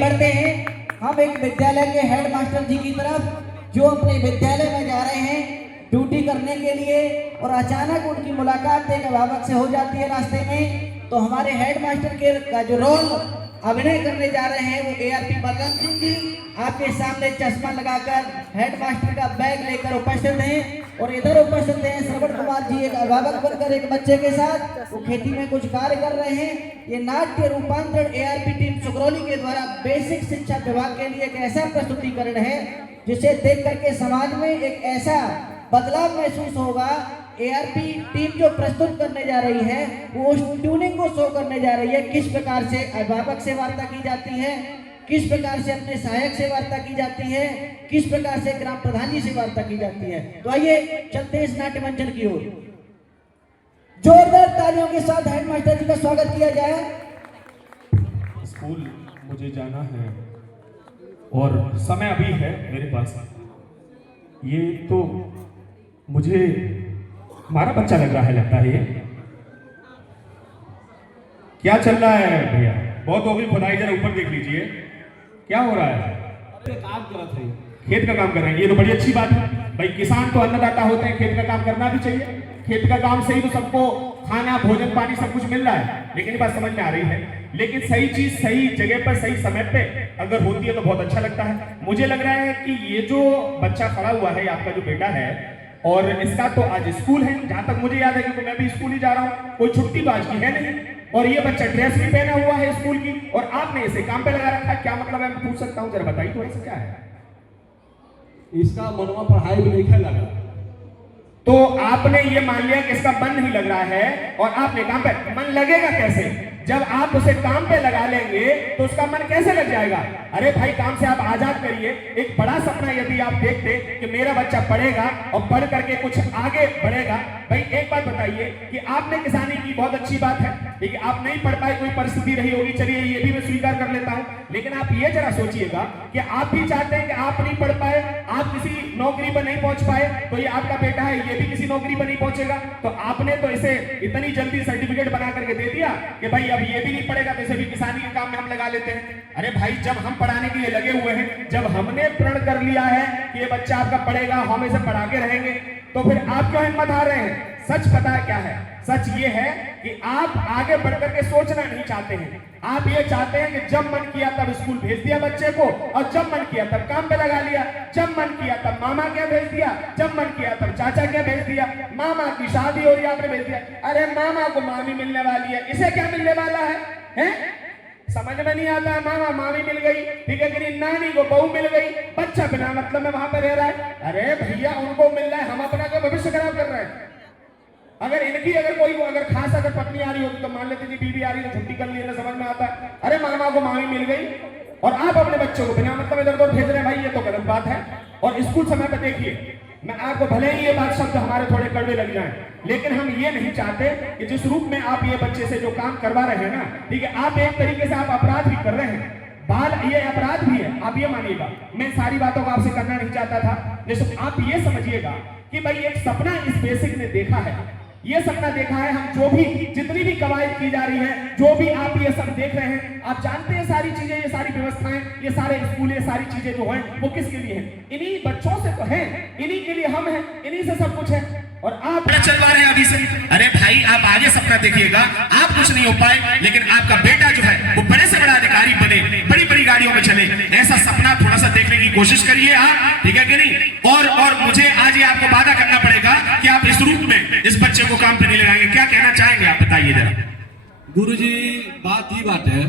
बढ़ते हैं हम एक विद्यालय के हेड मास्टर जी की तरफ, जो अपने विद्यालय में जा रहे हैं ड्यूटी करने के लिए, और अचानक उनकी मुलाकात एक अभिभावक से हो जाती है रास्ते में। तो हमारे हेड मास्टर के का जो रोल अभिनय करने जा रहे हैं वो ARP बलराम सिंह जी आपके सामने चश्मा लगाकर हेड मास्टर का बैग लेकर उपस्थित हैं। और इधर उपस्थित हैं श्रवण कुमार जी, एक अभिभावक बनकर एक बच्चे के साथ वो खेती में कुछ कार्य कर रहे हैं। ये नाट्य रूपांतरण ARP टीम सुगरौली के द्वारा बेसिक शिक्षा विभाग के लिए एक ऐसा प्रस्तुतिकरण है जिसे देख करके समाज में एक ऐसा बदलाव महसूस होगा। ARP टीम जो प्रस्तुत करने जा रही है वो उस ट्यूनिंग को शो करने जा रही है, किस प्रकार से अभिभावक से वार्ता की जाती है, किस प्रकार से अपने सहायक से वार्ता की जाती है, किस प्रकार से ग्राम प्रधान जी से वार्ता की जाती है। तो आइए चलते हैं इस नाट्य मंचन की ओर। जोरदार तालियों के साथ हेड मास्टर जी का स्वागत किया जाए। स्कूल मुझे जाना है और समय अभी है मेरे पास। ये तो मुझे हमारा बच्चा लग रहा है, लगता है। ये क्या चल रहा है भैया? बहुत हो गई खुदाई, जरा ऊपर देख लीजिए क्या हो रहा है। काम कर रहे हैं, खेत का काम कर रहे हैं, ये तो बड़ी अच्छी बात है भाई। किसान तो अन्नदाता होते हैं, खेत का काम करना भी चाहिए। खेत का काम से ही तो सबको खाना भोजन पानी सब कुछ मिल रहा है। लेकिन ये बात समझ में आ रही है, लेकिन सही चीज सही जगह पर सही समय पे अगर होती है तो बहुत अच्छा लगता है। मुझे लग रहा है कि ये जो बच्चा खड़ा हुआ है, आपका जो बेटा है, और इसका तो आज स्कूल है। जहां तक मुझे याद है क्योंकि मैं भी स्कूल ही जा रहा हूँ, कोई छुट्टी तो आज की है नहीं। और ये बच्चा ड्रेस भी पहना हुआ है स्कूल की, और आपने इसे काम पे लगा रखा है। क्या मतलब है, मैं पूछ सकता हूँ? जरा बताइए थोड़ा सा क्या है। इसका मनवा पढ़ाई में नहीं लगा, तो आपने ये मान लिया कि इसका मन नहीं लग रहा है, और आपने काम पे मन लगेगा कैसे? जब आप उसे काम पे लगा लेंगे तो उसका मन कैसे लग जाएगा? अरे भाई, काम से आप आजाद करिए। एक बड़ा सपना यदि आप देखते कि मेरा बच्चा पढ़ेगा और पढ़ करके कुछ आगे बढ़ेगा। भाई एक बात बताइए कि आपने किसानी की, बहुत अच्छी बात है, लेकिन आप नहीं पढ़ पाए, कोई परिस्थिति रही होगी, चलिए ये भी मैं स्वीकार कर लेता हूं। लेकिन आप ये जरा सोचिएगा कि आप भी चाहते हैं कि आप नहीं पढ़ पाए, आप किसी नौकरी पर नहीं पहुंच पाए, तो ये आपका बेटा है, ये भी किसी नौकरी पर नहीं पहुंचेगा। तो आपने तो इसे इतनी जल्दी सर्टिफिकेट बना करके दे दिया कि भाई अब ये भी नहीं पढ़ेगा तो इसे भी किसानी के काम में हम लगा लेते हैं। अरे भाई, जब हम पढ़ाने के लिए लगे हुए हैं, जब हमने प्रण कर लिया है कि ये बच्चा आपका पढ़ेगा, हम इसे पढ़ा के रहेंगे, तो फिर आप क्यों हिम्मत हार रहे हैं? सच पता है क्या है? सच ये है कि आप आगे बढ़ करके सोचना नहीं चाहते हैं। आप ये चाहते हैं कि जब मन किया तब स्कूल भेज दिया बच्चे को, और जब मन किया तब काम पे लगा लिया, जब मन किया तब मामा क्या भेज दिया, जब मन किया तब चाचा क्या भेज दिया, मामा की शादी हो रही है आपने भेज दिया। अरे मामा को मामी मिलने वाली है, इसे क्या मिलने वाला है, हैं? समझ में नहीं आता है। मामा मामी मिल गई, ठीक है कि नहीं, नानी को बहू मिल गई, बच्चा बिना मतलब में वहां पर रह रहा है। अरे भैया, उनको मिल रहा है, हम अपना क्या भविष्य खराब कर रहे हैं? अगर इनकी कोई अगर खास अगर पत्नी आ रही होती तो मान लेती थी, बीवी आ रही है छुट्टी कर ली, समझ में आता है। अरे मामा को मामी मिल गई और आप अपने बच्चों को बिना मतलब इधर उधर भेज रहे हैं, भाई ये तो गलत बात है। और स्कूल समय पे देखिए, मैं आपको भले ही ये बात शब्द हमारे थोड़े कड़वे लग जाएं, लेकिन हम ये नहीं चाहते कि जिस रूप में आप ये बच्चे से जो काम करवा रहे हैं ना, ठीक है, आप एक तरीके से आप अपराध भी कर रहे हैं। बाल ये अपराध भी है, आप ये मानिएगा। मैं सारी बातों को आपसे करना नहीं चाहता था, लेकिन आप ये समझिएगा कि भाई एक सपना इस बेसिक ने देखा है, ये सपना देखा है। हम जो भी जितनी भी कवायद की जा रही है, जो भी आप ये सब देख रहे हैं, आप जानते हैं सारी चीजें, ये सारी व्यवस्थाएं, ये सारे स्कूल, ये सारी चीजें जो हैं वो किसके लिए हैं? इन्हीं बच्चों से तो हैं, इन्हीं के लिए हम हैं, इन्हीं से सब कुछ है। और आप चलवा रहे हैं अभी से। अरे भाई, आप आगे सपना देखिएगा, आप कुछ नहीं हो पाए, लेकिन आपका बेटा जो है वो बड़े से बड़ा अधिकारी बने, बड़ी बड़ी गाड़ियों में चले, ऐसा सपना थोड़ा सा देखने की कोशिश करिए आप, ठीक है कि नहीं? और मुझे आज ये आपको वादा करना पड़ेगा कि आप इस रूप में इस बच्चे को काम पे नहीं लगाएंगे। क्या कहना चाहेंगे आप, बताइए जरा। गुरुजी, बात ही बात है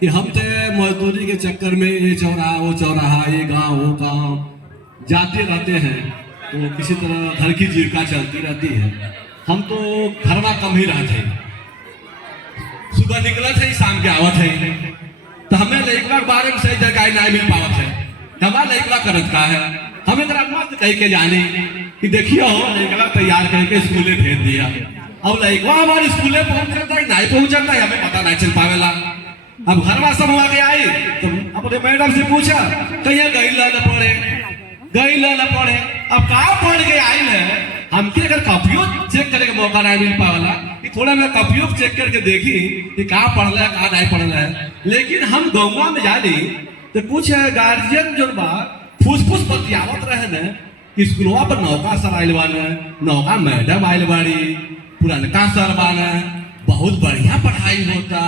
कि हम तो मजदूरी के चक्कर में ये चौराहा, ये गांव वो गांव जाते रहते हैं, तो किसी तरह घर की जीविका चलती रहती है। हम तो घर में कम ही रहते हैं, सुबह निकलत है शाम के आवत है, तो हमें लड़का के बारे में सही जगह नहीं मिल पावत है। हमारा लड़का करत का है, हमें तरह मत कह के जाने कि देखिए हो लड़का तैयार करके स्कूले भेज दिया, अब लड़का हमारे स्कूले पहुंच जाता है नहीं पहुंच जाता है, हमें पता नहीं चल पावेला। अब घर में सब हुआ के आई तो अपने मैडम से पूछा, कहीं गई ला न पड़े, अब कहा पढ़ के आई है हमके अगर कॉपियों चेक करे के मौका नहीं मिल पावला कि थोड़ा मैं कॉपियों चेक करके देखी कि कहाँ पढ़ रहा है कहाँ नहीं पढ़ रहा है। लेकिन हम गौवा में जानी तो कुछ गार्जियन जो बा फूस फूस बतियावत रहे न कि स्कूलवा पर नौका सर आयल बाने, नौका मैडम आयल बाड़ी, पुरनका सर बाने, बहुत बढ़िया पढ़ाई होता,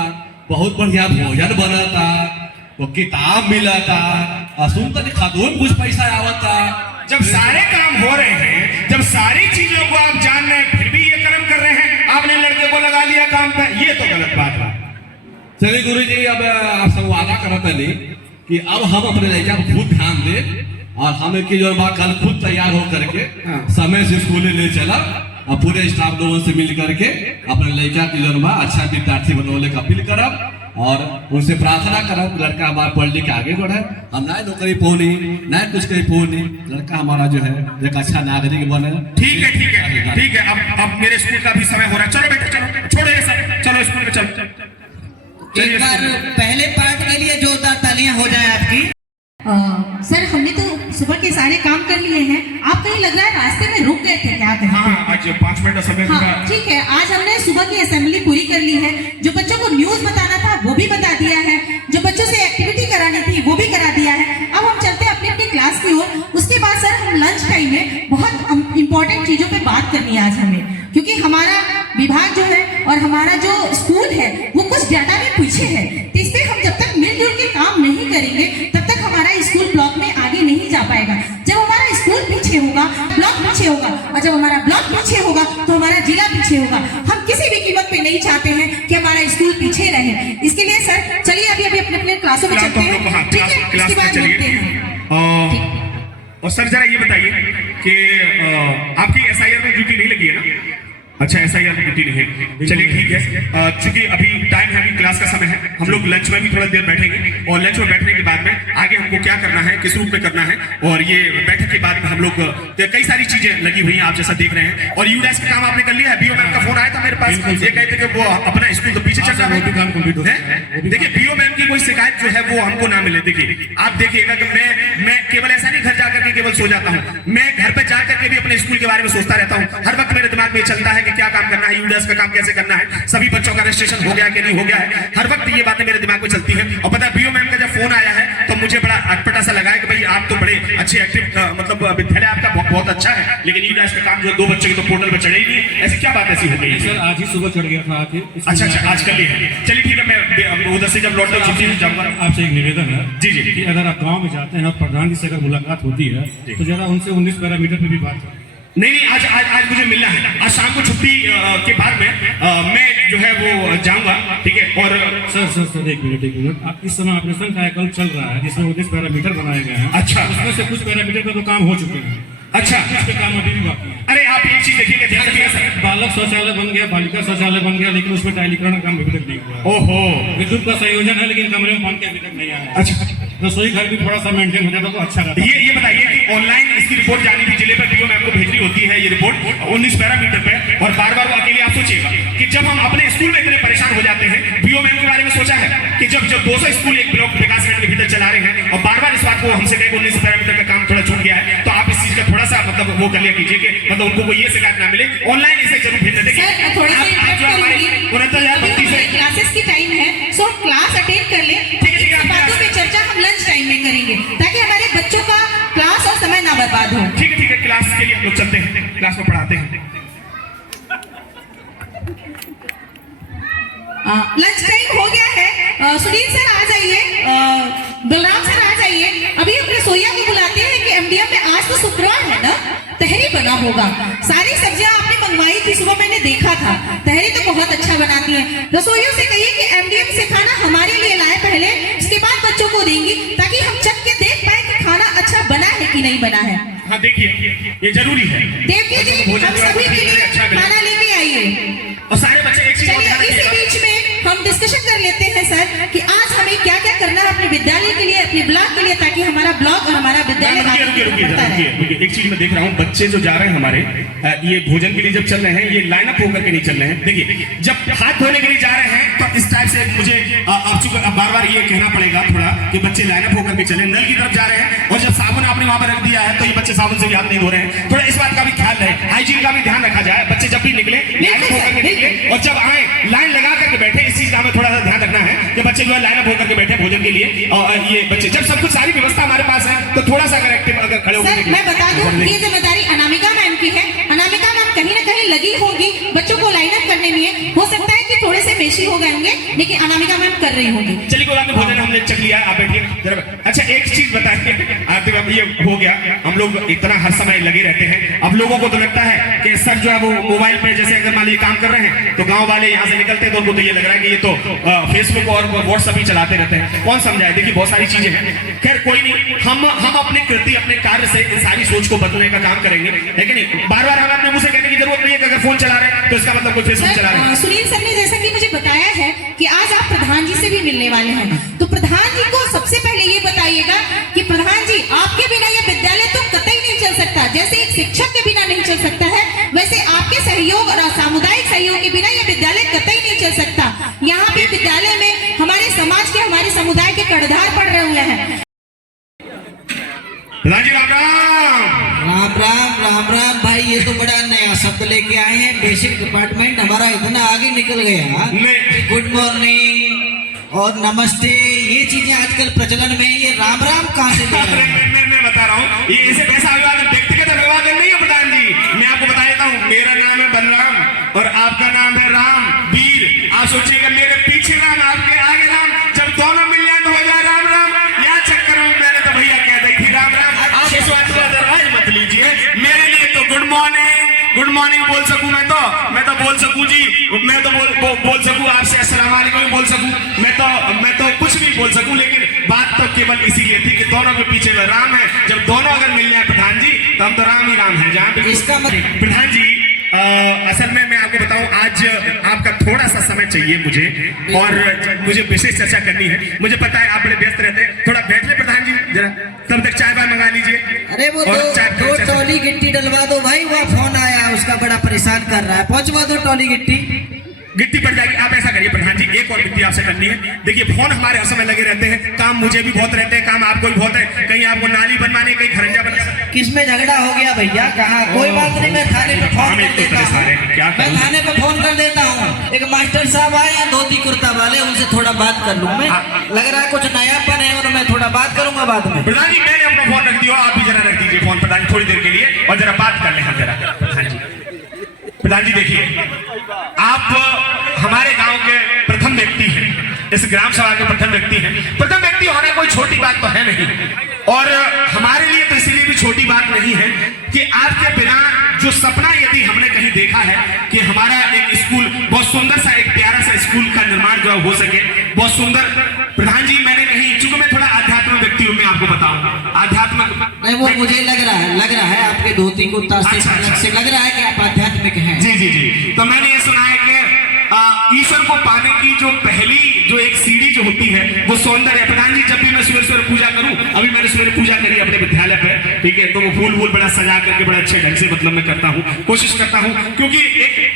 बहुत बढ़िया भोजन बनता, तो किताब मिलता, असुन तक खदून कुछ पैसा आवता। जब सारे काम हो रहे हैं, जब सारी चीजों को आप जान रहे हैं, फिर भी ये कर्म कर रहे हैं, आपने लड़के को लगा लिया काम पे, ये तो गलत बात है। चलिए गुरु जी, अब आपसे वादा करते नहीं कि अब हम अपने लड़का पर खूब ध्यान दे और हमें की जो बात कल खुद तैयार हो करके समय से स्कूल ले चला और पूरे स्टाफ लोगों से मिल करके अपने लड़का की जो अच्छा विद्यार्थी बनने का अपील करब और उनसे प्रार्थना करब लड़का हमारा पढ़ लिख के आगे बढ़े। हम ना नौकरी पौनी ना कुछ कहीं पौनी, लड़का हमारा जो है एक अच्छा नागरिक बने। ठीक है ठीक है ठीक है। अब मेरे स्कूल का भी समय हो रहा है, चलो बेटा चलो, छोड़ो ये सब, चलो स्कूल में चलो। एक बार पहले पार्ट के लिए जोरदार तालियां हो जाए आपकी। सर हमने तो सुबह के सारे काम कर लिए हैं, आप कहीं लग रहा है रास्ते में रुक गए थे क्या? हाँ, आज 5 मिनट का समय हाँ ठीक है, आज हमने सुबह की असेंबली पूरी कर ली है। जो बच्चों को न्यूज बताना था वो भी बता दिया है, जो बच्चों से एक्टिविटी करानी थी वो भी करा दिया है। अब हम चलते हैं अपनी अपनी क्लास की ओर। उसके बाद सर हम लंच टाइम में बहुत इंपॉर्टेंट चीजों पे बात करनी है आज हमें, क्योंकि हमारा विभाग जो है और हमारा जो स्कूल है वो कुछ डाटा में पीछे है। तो इस पे हम जब तक मिलजुल के काम नहीं करेंगे तब तक हमारा स्कूल ब्लॉक में आगे नहीं जा पाएगा। जब हमारा स्कूल पीछे होगा, ब्लॉक पीछे होगा, और जब हमारा ब्लॉक पीछे होगा तो हमारा जिला पीछे होगा। हम किसी भी कीमत पे नहीं चाहते हैं कि हमारा स्कूल पीछे रहे। इसके लिए सर चलिए अभी अभी अपने अपने क्लासों में चलते हैं, ठीक है? इसके बाद मिलते हैं। और सर जरा ये बताइए कि आपकी एसआईआर में ड्यूटी नहीं लगी है ना? अच्छा, एसआईआर में ड्यूटी नहीं है, चलिए ठीक है। चूंकि अभी टाइम है, अभी क्लास का समय है, हम लोग लंच में भी थोड़ा देर बैठेंगे और लंच में बैठने के बाद में आगे हमको क्या करना है, किस रूप में करना है, और ये बैठक के बाद में हम लोग कई सारी चीजें लगी हुई हैं आप जैसा देख रहे हैं। और यूडैश का काम आपने कर लिया है? बीओ मैम का फोन आया था मेरे पास, ये कहते कि वो अपना स्कूल तो पीछे चल रहा है। देखिए बीओ मैम की कोई शिकायत जो है वो हमको ना मिले। देखिए आप देखिएगा कि मैं केवल ऐसा नहीं घर जाकर के केवल सो जाता हूँ, मैं घर पे जाकर के भी अपने स्कूल के बारे में सोचता रहता हूँ। हर वक्त मेरे दिमाग में चलता है कि क्या काम करना है, यूडैश का काम कैसे करना है, सभी बच्चों का रजिस्ट्रेशन हो गया कि नहीं हो गया है। हर वक्त ये बातें मेरे दिमाग में चलती हैं। और पता है बीओ मैम का जब फोन आया है तो मुझे बड़ा अटपटा सा लगा है कि भाई आप तो बड़े अच्छे एक्टिव, मतलब विद्यालय आपका बहुत अच्छा है, लेकिन यूडैश का काम जो 2 बच्चों की तो पोर्टल पर चढ़े ही नहीं। ऐसी क्या बात ऐसी हो गई? सर आज ही सुबह चढ़ गया था आके। अच्छा, आज कर लिया। चलिए ठीक है, मैं उधर से जब लौटता हूँ छुट्टी जाऊंगा। आपसे एक निवेदन है जी जी कि अगर आप गांव में जाते हैं और प्रधान जी से अगर मुलाकात होती है तो जरा उनसे 19 पैरामीटर पे भी बात करें। नहीं, आज मुझे मिलना है। आज शाम को छुट्टी के बाद में मैं जो है वो जाऊंगा, ठीक है? और सर एक मिनट, आप इस समय ऑपरेशन कायाकल्प चल रहा है जिसमें 19 पैरामीटर बनाए गए हैं। अच्छा, उसमें से कुछ पैरामीटर पे तो काम हो चुके हैं। अच्छा, कुछ पे काम अभी भी बाकी है। अरे आप एक चीज देखिएगा, ध्यान रखिएगा सर। बालक शौचालय बन गया, बालिका शौचालय बन गया, लेकिन उसमें टाइलीकरण का काम अभी तक नहीं हुआ है। ओहो, विद्युत का संयोजन है लेकिन कमरे में पानी के अभी तक नहीं आया। अच्छा, रसोई घर भी थोड़ा सा मेंटेन हो जाता तो अच्छा रहता। ये बताइए कि ऑनलाइन इसकी रिपोर्ट जानी थी जिले पर, बीओ मैम को भेजनी होती है ये रिपोर्ट 19 पैरामीटर पे, और बार बार वो अकेले आप सोचिएगा कि जब हम अपने स्कूल में इतने परेशान हो जाते हैं, बीओ मैम के बारे में सोचा है कि जब 200 स्कूल एक ब्लॉक विकास खंड के भीतर चला रहे हैं और बार बार इस बात को हमसे कहे 19 पैरामीटर का काम थोड़ा छूट गया है, तो आप इस चीज का थोड़ा सा मतलब वो कर लिया कीजिए कि मतलब उनको कोई ये शिकायत ना मिले। ऑनलाइन इसे जरूर भेजना। देखिए सर थोड़ी सी क्लासेस की टाइम है, सो क्लास अटेंड कर ले, बातों पे चर्चा हम लंच टाइम में करेंगे ताकि हमारे बच्चों का क्लास और समय ना बर्बाद हो। ठीक है, क्लास के लिए हम लोग चलते हैं, क्लास में पढ़ाते हैं। लंच टाइम हो गया है। सुनील सर आ जाइए, बलराम सर आ जाइए। अभी हम रसोइया को बुलाते हैं कि एमडीएम में आज तो शुक्रवार है ना, तहरी बना होगा। सारी सब्जियां आपने मंगवाई थी, सुबह मैंने देखा था। तहरी तो बहुत अच्छा बनाती है। रसोइयों से कहिए कि एमडीएम से खाना हमारे लिए लाए पहले, इसके बाद बच्चों को देंगी ताकि हम चख के देख पाए कि खाना अच्छा बना है कि नहीं बना है। हाँ देखिए, ये जरूरी है। देवकी जी, हम सभी के लिए खाना लेके आइए। और सारे बच्चे एक चीज और ध्यान इसी रखिएगा। बीच में हम डिस्कशन कर लेते हैं सर कि आज हमें क्या क्या करना है अपने विद्यालय के लिए, अपने ब्लॉक के लिए, ताकि हमारा ब्लॉक और हमारा विद्यालय रुकिए। एक चीज मैं देख रहा हूँ, बच्चे जो जा रहे हैं हमारे ये भोजन के लिए जब चल रहे हैं, ये लाइन अप होकर के नहीं चल रहे हैं। देखिए जब हाथ धोने के लिए जा रहे हैं तो इस टाइप से मुझे अब बार बार ये कहना पड़ेगा थोड़ा कि बच्चे लाइन अप होकर के चले। नल की तरफ जा रहे हैं और जब साबुन आपने वहां पर रख दिया है तो ये बच्चे साबुन से भी हाथ नहीं धो रहे हैं। थोड़ा इस बात का भी ख्याल रहे, हाइजीन का भी ध्यान रखा जाए। बच्चे जब भी निकले लाइन अप होकर के निकले और जब आए लाइन लगा करके बैठे, इस चीज का हमें थोड़ा सा ध्यान रखना है कि बच्चे जो है लाइन अप होकर के बैठे भोजन के लिए। और ये बच्चे जब सब कुछ सारी व्यवस्था हमारे पास है तो थोड़ा सा अगर एक्टिव अगर खड़े सर होकर मैं बता दूं ये जिम्मेदारी अनामिका मैम की है। अनामिका मैम कहीं ना कहीं लगी होगी बच्चों को लाइन अप करने में। हो सकता है कि थोड़े से बेशी हो गए होंगे लेकिन अनामिका मैम कर रही होंगी। चलिए कोई बात नहीं, भोजन हमने चख लिया, आप बैठिए जरा। अच्छा एक चीज बताइए, आरती मैम ये हो गया, हम लोग इतना हर समय लगे रहते हैं। अब लोगों को तो लगता है कि सर जो है वो मोबाइल पे जैसे अगर मान लीजिए काम कर रहे हैं तो गांव वाले यहाँ से निकलते हैं तो उनको तो ये लग रहा है कि ये तो फेसबुक और व्हाट्सएप ही चलाते रहते हैं। कौन समझाए, देखिए बहुत सारी चीजें हैं। खैर कोई नहीं, हम अपने कृति अपने कार्य से इन सारी सोच को बदलने का काम करेंगे, लेकिन बार बार हमें अपने मुंह से कहने की जरूरत नहीं है कि अगर फोन चला रहे हैं तो इसका मतलब कोई फेसबुक चला रहे हैं। सुनील सर ने जैसा कि मुझे बताया है कि आज आप प्रधान जी से भी मिलने वाले हैं, तो प्रधान जी को सबसे पहले ये बताइएगा कि प्रधान जी आपके बिना ये विद्यालय तो कतई नहीं चल सकता। जैसे एक शिक्षक के बिना नहीं चल सकता है वैसे आपके सहयोग और सामुदायिक सहयोग के बिना ये विद्यालय कतई नहीं चल सकता। यहाँ पे विद्यालय में हमारे समाज के हमारे समुदाय के कर्णधार पड़ रहे हुए हैं। प्रधान जी राम राम। राम राम राम राम भाई, ये तो बड़ा नया शब्द लेके आए हैं। बेसिक डिपार्टमेंट हमारा इतना आगे निकल गया। नहीं। गुड मॉर्निंग और नमस्ते ये चीजें आजकल प्रचलन में, ये राम राम कहाँ से ले आए? मैं बता रहा हूँ ये इसे कैसा अभिवादन, व्यक्तिगत अभिवादन नहीं है प्रधान जी। मैं आपको बता देता हूँ, मेरा नाम है बलराम और आपका नाम है राम वीर। आप सोचिएगा मेरे पीछे राम आपके आगे राम, जब दोनों मिल जाए तो हो जाए राम राम। या चक्कर में मैंने तो भैया कह दी थी राम राम। आप इस बात का दरवाज मत लीजिए, मेरे लिए तो गुड मॉर्निंग बोल सकूं मैं तो बोल सकूं जी, मैं तो बोल सकूं आपसे अस्सलाम वालेकुम बोल सकूं, मैं तो कुछ भी बोल सकूं, लेकिन बात तो केवल इसीलिए थी कि दोनों के पीछे में राम है। जब दोनों अगर मिल जाए प्रधान जी तो हम तो राम ही राम है। जहाँ इसका प्रधान जी असल में मैं आपको बताऊं, आज आपका थोड़ा सा समय चाहिए मुझे, और मुझे विशेष चर्चा करनी है। मुझे पता है आप बड़े व्यस्त रहते हैं, थोड़ा बैठ ले प्रधान जी जरा, तब तक चाय बाय मंगा लीजिए। अरे वो दो टॉली गिट्टी डलवा दो भाई, वहाँ फोन आया उसका बड़ा परेशान कर रहा है, पहुंचवा दो टॉली गिट्टी। गिट्टी पड़ जाएगी। आप ऐसा करिए प्रधान जी, एक और गिट्टी आपसे करनी है। देखिए फोन हमारे हर समय लगे रहते हैं, काम मुझे भी बहुत रहते हैं, काम आपको भी बहुत है, कहीं आपको नाली बनवानी, कहीं खरंजा बनवानी। किसमें झगड़ा हो गया भैया, कहाँ? कोई बात नहीं, मैं थाने पे फोन कर देता हूँ। मैं थाने पे फोन कर देता हूँ। एक मास्टर साहब आए हैं धोती कुर्ता वाले, उनसे थोड़ा बात कर लूँ मैं। लग रहा है कुछ नयापन है और मैं थोड़ा बात करूंगा बाद में। प्रधान जी मैंने अपना फोन रख दिया, आप भी जरा रख दीजिए फोन प्रधान जी थोड़ी देर के लिए, और जरा बात कर ले हम जरा। प्रधान जी देखिए, आप हमारे गांव के प्रथम व्यक्ति हैं, इस ग्राम सभा के प्रथम व्यक्ति हैं। प्रथम व्यक्ति होना कोई छोटी बात तो है नहीं, और हमारे लिए तो इसलिए भी छोटी बात नहीं है कि आपके बिना जो सपना यदि हमने कहीं देखा है कि हमारा एक स्कूल बहुत सुंदर सा, एक प्यारा सा स्कूल का निर्माण जो हो सके, बहुत सुंदर। प्रधान जी मैंने कहीं, चूंकि मैं थोड़ा आध्यात्मिक व्यक्ति हूँ, मैं आपको बताऊं आध्यात्मिक नहीं, वो मुझे लग रहा है आपके धोती कुर्ता से लग रहा है कि आप आध्यात्मिक हैं। जी। तो मैंने ये सुना है कि ईश्वर को पाने की जो पहली जो एक सीढ़ी जो होती है वो सौंदर्य। प्रधान जी जब भी मैं सुबह पूजा करूं, अभी मैंने सुबह पूजा करी अपने विद्यालय पे, ठीक है, तो वो फूल बड़ा सजा करके बड़ा अच्छे ढंग से मतलब मैं करता हूं, कोशिश करता हूं, क्योंकि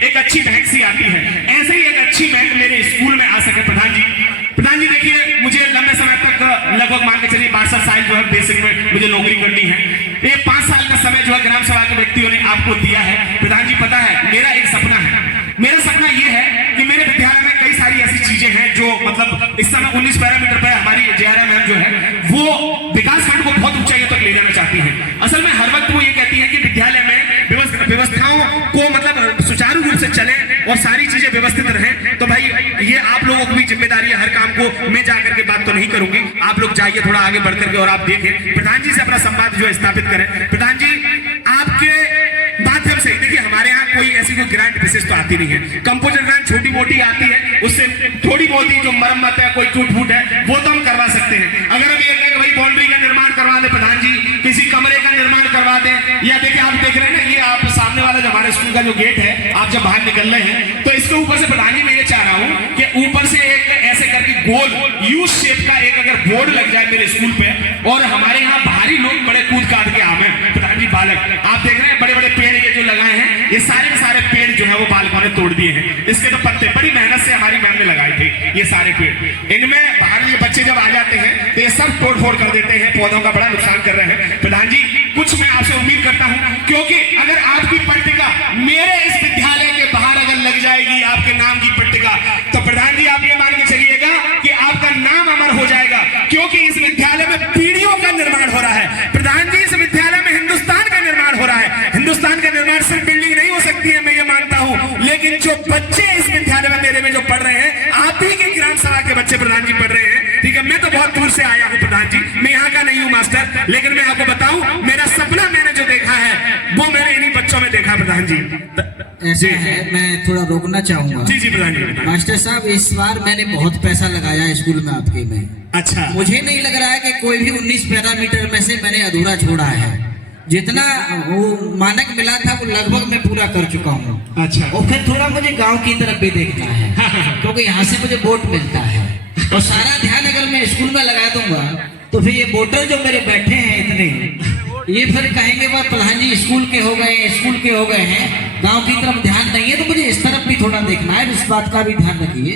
एक अच्छी महक सी आती है। ऐसे ही एक अच्छी महक मेरे स्कूल में आ सके। प्रधान जी देखिए, मुझे लंबे समय तक लगभग मान के चलिए 62 साल जो है बेसिक में मुझे नौकरी करनी है। ये 5 साल का समय जो है ग्राम सभा के व्यक्तियों ने आपको दिया है। प्रधान जी पता है मेरा एक सपना है, मेरा सपना ये है कि मेरे विद्यालय में कई सारी ऐसी चीजें हैं जो मतलब इस समय 19 पैरामीटर पर हमारी जेआरए मैम जो है वो विकास खंड को बहुत ऊंचाइयों तक ले जाना चाहती है। असल में हर वक्त वो ये कहती है कि विद्यालय में व्यवस्थाओं को मतलब सुचारू रूप से चले और सारी चीजें व्यवस्थित रहें। तो भाई ये आप लोगों की भी जिम्मेदारी है, हर काम को मैं जाकर के बात तो नहीं करूंगी, आप लोग जाइए थोड़ा आगे बढ़ करके और आप देखें, प्रधान जी से अपना संवाद जो है स्थापित करें। प्रधान जी आपके माध्यम से देखिए, हमारे यहाँ कोई ऐसी कोई ग्रांट विशेष तो आती नहीं है, कंपोजर ग्रांट छोटी मोटी आती है, उससे थोड़ी बहुत ही जो मरम्मत है, कोई टूट फूट है वो तो हम करवा सकते हैं। अगर हम ये कहें कि भाई बाउंड्री का निर्माण करवा दे प्रधान जी, किसी कमरे का निर्माण करवा दे, या देखिए आप देख रहे हैं ना, ये आप सामने वाला जो हमारे स्कूल का जो गेट है, आप जब बाहर निकल रहे हैं तो इसके ऊपर से प्रधान जी मैं ये चाह रहा हूँ कि ऊपर से एक ऐसे करके गोल यू शेप का एक अगर बोर्ड लग जाए मेरे स्कूल पे, और हमारे यहाँ बाहरी लोग बड़े कूद काट के आवे। प्रधान जी बालक आप देख रहे हैं बड़े बड़े पेड़ ये जो लगाए हैं, ये सारे के सारे पेड़ जो है वो बालकों ने तोड़ दिए हैं। इसके तो पत्ते बड़ी मेहनत से हमारी मैम ने लगाए थे, ये सारे पेड़, इनमें बाहर ये बच्चे जब आ जाते हैं तो ये सब तोड़ फोड़ कर देते हैं, पौधों का बड़ा नुकसान कर रहे हैं। प्रधान जी उम्मीद करता हूं, क्योंकि अगर आपकी पट्टिका मेरे इस विद्यालय के बाहर अगर लग जाएगी, आपके नाम की पट्टिका, तो प्रधान जी आप ये मान के चलिएगा कि आपका नाम अमर हो जाएगा, क्योंकि इस विद्यालय में पीढ़ियों का निर्माण हो रहा है। प्रधान जी, इस विद्यालय में हिंदुस्तान का निर्माण हो रहा है। हिंदुस्तान का निर्माण सिर्फ बिल्डिंग नहीं हो सकती है, मैं ये मानता हूं, लेकिन जो बच्चे इस विद्यालय में मेरे में जो पढ़ रहे हैं, आप ही के ग्राम सभा के बच्चे प्रधान जी पढ़ रहे हैं, ठीक है। मैं तो बहुत दूर से आया हूं प्रधान जी, मैं यहाँ का नहीं हूं मास्टर, लेकिन मैं आपको बताऊं, मेरा सपना मैंने जो देखा है वो मैंने इन्हीं बच्चों में देखा प्रधान जी। ऐसे है, मैं थोड़ा रोकना चाहूंगा। जी जी प्रधान जी। मास्टर साहब, इस बार मैंने बहुत पैसा लगाया स्कूल में आपके में। अच्छा, मुझे नहीं लग रहा है कि कोई भी 19 पैरामीटर में से मैंने अधूरा छोड़ा है। जितना वो मानक मिला था वो लगभग मैं पूरा कर चुका हूँ। अच्छा, और फिर थोड़ा मुझे गांव की तरफ भी देखना है, क्योंकि यहाँ से मुझे वोट मिलता है, और सारा ध्यान अगर मैं स्कूल में लगा दूंगा तो फिर ये वोटर जो मेरे बैठे हैं इतने, ये फिर कहेंगे वह प्रधान जी स्कूल के हो गए हैं, गांव की तरफ ध्यान नहीं है। तो मुझे इस तरफ भी थोड़ा देखना है, इस बात का भी ध्यान रखिए।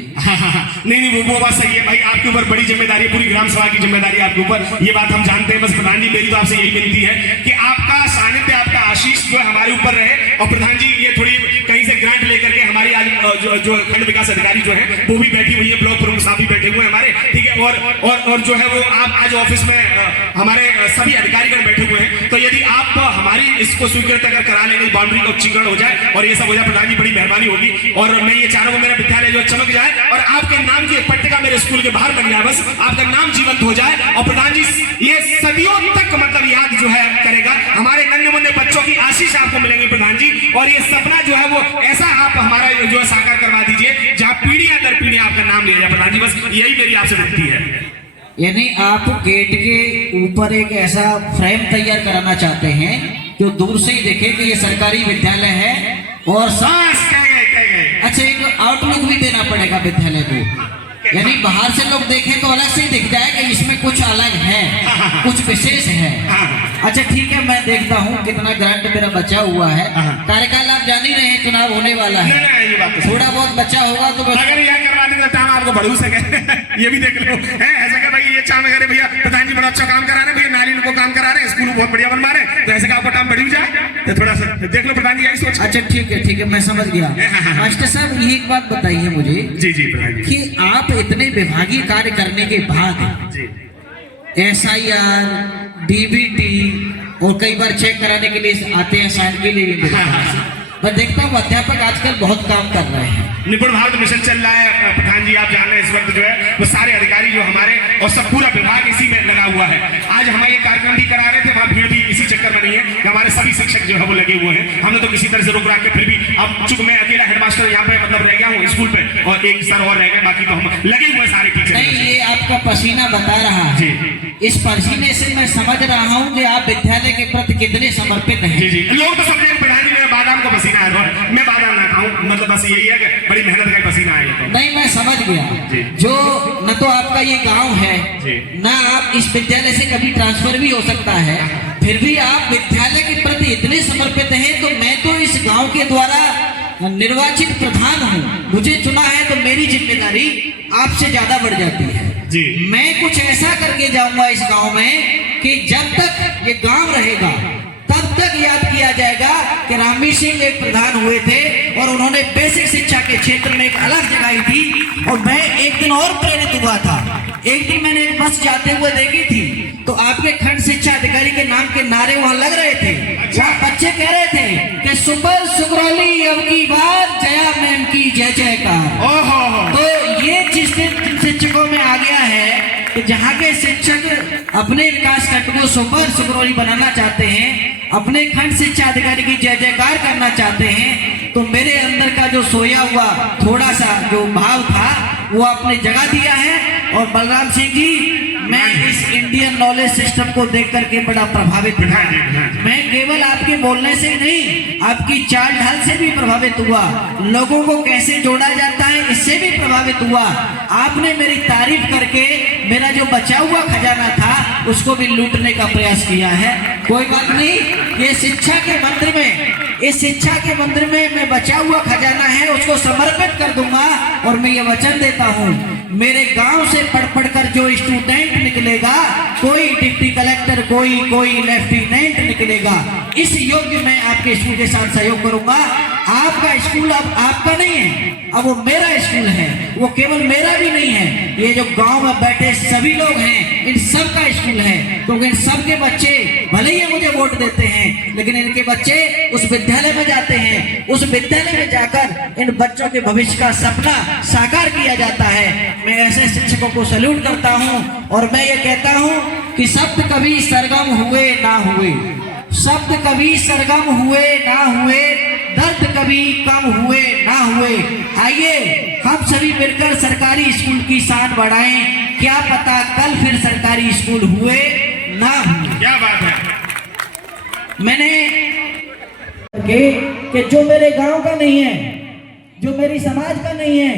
नहीं, वो बात सही है भाई, आपके ऊपर बड़ी जिम्मेदारी है, पूरी ग्राम सभा की जिम्मेदारी आपके ऊपर, ये बात हम जानते हैं। बस प्रधान जी, मेरी तो आपसे यही विनती है कि आपका सानिध्य, आपका आशीष जो है हमारे ऊपर रहे। और प्रधान जी, ये थोड़ी कहीं से ग्रांट लेकर के हमारी आज जो खंड विकास अधिकारी जो है वो भी बैठी हुई है, ब्लॉक प्रमुख साहब भी बैठे हुए हैं हमारे, ठीक है। और जो है वो आप आज ऑफिस में हमारे सभी अधिकारीगण बैठे हुए हैं, तो यदि आप हमारी इसको स्वीकृत अगर करा लेंगे, बाउंड्री का उच्चीकरण हो जाए और ये सब हो जाए, प्रधान जी बड़ी मेहरबानी होगी। और मैं ये चाह रहा हूँ मेरा विद्यालय जो चमक जाए और आपके नाम की एक पट्टिका मेरे स्कूल के बाहर बन जाए, बस आपका नाम जीवंत हो जाए। और प्रधान जी, ये सदियों तक मतलब याद जो है करेगा, हमारे नन्हे मुन्ने बच्चों की आशीष आपको मिलेंगी प्रधान जी। और ये सपना जो है वो ऐसा आप हमारा जो है साकार करवा दीजिए, जहाँ पीढ़ियां दर पीढ़ियां आपका नाम लिया जाए प्रधान जी, बस यही मेरी आपसे विनती है। यानी आप गेट के ऊपर एक ऐसा फ्रेम तैयार कराना चाहते हैं जो दूर से ही देखे कि ये सरकारी विद्यालय है, और कह गए। अच्छा, एक आउटलुक भी देना पड़ेगा विद्यालय को, यानी बाहर से लोग देखें तो अलग से ही दिख जाए कि इसमें कुछ अलग है, कुछ विशेष है। अच्छा ठीक है, मैं देखता हूँ कितना ग्रांट मेरा बचा हुआ है। कार्यकाल आप जान ही रहे हैं, चुनाव होने वाला है, ये बात तो थोड़ा बहुत बचा होगा तो अगर यह करवा देंगे तो आपको बढ़ू सके। ये भी देख लो है ऐसा क्या भाई, ये चाह करे भैया प्रधान जी बड़ा अच्छा काम करा रहे हैं, भैया नाली को काम करा रहे हैं, स्कूल बहुत बढ़िया बनवा रहे हैं, तो ऐसे का आपका काम बढ़ी जाए तो थोड़ा सा देख लो प्रधान जी, यही सोच। अच्छा ठीक है, मैं समझ गया। मास्टर साहब, ये एक बात बताइए मुझे। जी जी प्रधान जी। कि आप इतने विभागीय कार्य करने के बाद SIR, DBT और कई बार चेक कराने के लिए आते हैं, साइन के लिए भी मिलता है। मैं देखता हूँ अध्यापक आजकल बहुत काम कर रहे हैं, निपुण भारत मिशन चल रहा है प्रधान जी, आप जान रहे हैं इस वक्त जो है वो सारे अधिकारी जो हमारे और सब पूरा विभाग इसी में लगा हुआ है। आज हम ये कार्यक्रम भी करा रहे थे, वहाँ भीड़ भी इसी चक्कर में नहीं है कि हमारे सभी शिक्षक जो है वो लगे हुए हैं। हमने तो किसी तरह से रोक रहा के, फिर भी अब चूंकि मैं अकेला हेडमास्टर यहाँ पे मतलब रह गया हूँ स्कूल पे, और एक सर और रह गए, बाकी तो हम लगे हुए सारे टीचर। नहीं, ये आपका पसीना बता रहा है, इस पसीने से मैं समझ रहा हूँ कि आप विद्यालय के प्रति कितने समर्पित हैं। जी, लोग तो समझे प्रधान जी मेरा बादाम का पसीना है, मैं बादाम ना खाऊं, मतलब बस यही है कि बड़ी मेहनत का पसीना है। तो नहीं, मैं समझ गया। जो न तो आपका ये गांव है, ना आप इस विद्यालय से कभी ट्रांसफर भी हो सकता है, फिर भी आप विद्यालय के प्रति इतने समर्पित हैं। तो मैं तो इस गांव के द्वारा निर्वाचित प्रधान हूँ, मुझे चुना है, तो मेरी जिम्मेदारी आपसे ज्यादा बढ़ जाती है जी। मैं कुछ ऐसा करके जाऊंगा इस गांव में कि जब तक ये गांव रहेगा तब तक याद किया जाएगा कि रामी सिंह एक प्रधान हुए थे और उन्होंने बेसिक शिक्षा के क्षेत्र में एक अलग जगह थी। और मैं एक दिन और प्रेरित हुआ था, एक दिन मैंने एक बस जाते हुए देखी थी, तो आपके खंड शिक्षा अधिकारी के नाम के नारे वहां लग रहे थे। वहां बच्चे कह रहे थे कि सुपर सुगरौली अब की बार जया मैम की जय जयकार। तो ये जिस दिन शिक्षकों में आ गया है कि जहाँ के शिक्षक अपने विकास खंड को सुपर सुगरौली बनाना चाहते हैं, अपने खंड शिक्षा अधिकारी की जय जयकार करना चाहते हैं, तो मेरे अंदर का जो सोया हुआ थोड़ा सा जो भाव था वो आपने जगा दिया है। और बलराम सिंह जी, मैं इस इंडियन नॉलेज सिस्टम को देख करके बड़ा प्रभावित हुआ। मैं केवल आपके बोलने से नहीं, आपकी चाल ढाल से भी प्रभावित हुआ, लोगों को कैसे जोड़ा जाता है इससे भी प्रभावित हुआ। आपने मेरी तारीफ करके मेरा जो बचा हुआ खजाना था उसको भी लूटने का प्रयास किया है। कोई बात नहीं, ये शिक्षा के मंदिर में, इस शिक्षा के मंदिर में मैं बचा हुआ खजाना है उसको समर्पित कर दूंगा। और मैं ये वचन देता हूँ, मेरे गांव से पढ़ कर जो स्टूडेंट निकलेगा, कोई डिप्टी कलेक्टर, कोई लेफ्टिनेंट निकलेगा। इस योग्य मैं आपके स्कूल के साथ सहयोग करूंगा। आपका स्कूल अब आपका नहीं है, अब वो मेरा स्कूल है। वो केवल मेरा भी नहीं है, ये जो गांव में बैठे सभी लोग हैं इन सब का स्कूल है। क्योंकि इन सब के बच्चे भले ही मुझे वोट देते हैं, लेकिन इनके बच्चे उस विद्यालय में जाते हैं। उस विद्यालय में जाकर इन बच्चों के भविष्य का सपना साकार किया जाता है। मैं ऐसे शिक्षकों को सैल्यूट करता हूं और मैं ये कहता हूं कि शब्द कभी सरगम हुए ना हुए, शब्द कभी सरगम हुए ना हुए, दर्द कभी कम हुए ना हुए। आइए हम सभी मिलकर सरकारी स्कूल की शान बढ़ाएं। क्या पता कल फिर सरकारी स्कूल हुए ना हुए। क्या बात है। मैंने कि जो मेरे गांव का नहीं है, जो मेरी समाज का नहीं है,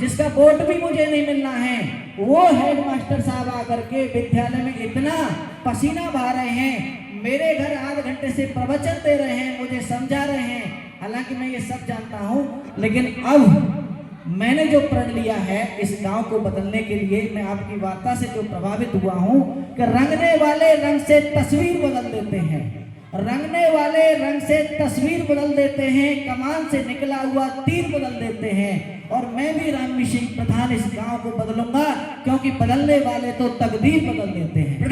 जिसका वोट भी मुझे नहीं मिलना है, वो हेडमास्टर साहब आकर के विद्यालय में इतना पसीना बहा रहे हैं, मेरे घर आधे घंटे से प्रवचन दे रहे हैं, मुझे समझा रहे हैं। हालांकि मैं ये सब जानता हूं, लेकिन अब मैंने जो प्रण लिया है इस गांव को बदलने के लिए, मैं आपकी वार्ता से जो प्रभावित हुआ हूं कि रंगने वाले रंग से तस्वीर बदल देते हैं, रंगने वाले रंग से तस्वीर बदल देते हैं, कमान से निकला हुआ तीर बदल देते हैं। और मैं भी रामवी सिंह प्रधान इस गांव को बदलूंगा, क्योंकि बदलने वाले तो तकदीर बदल देते हैं।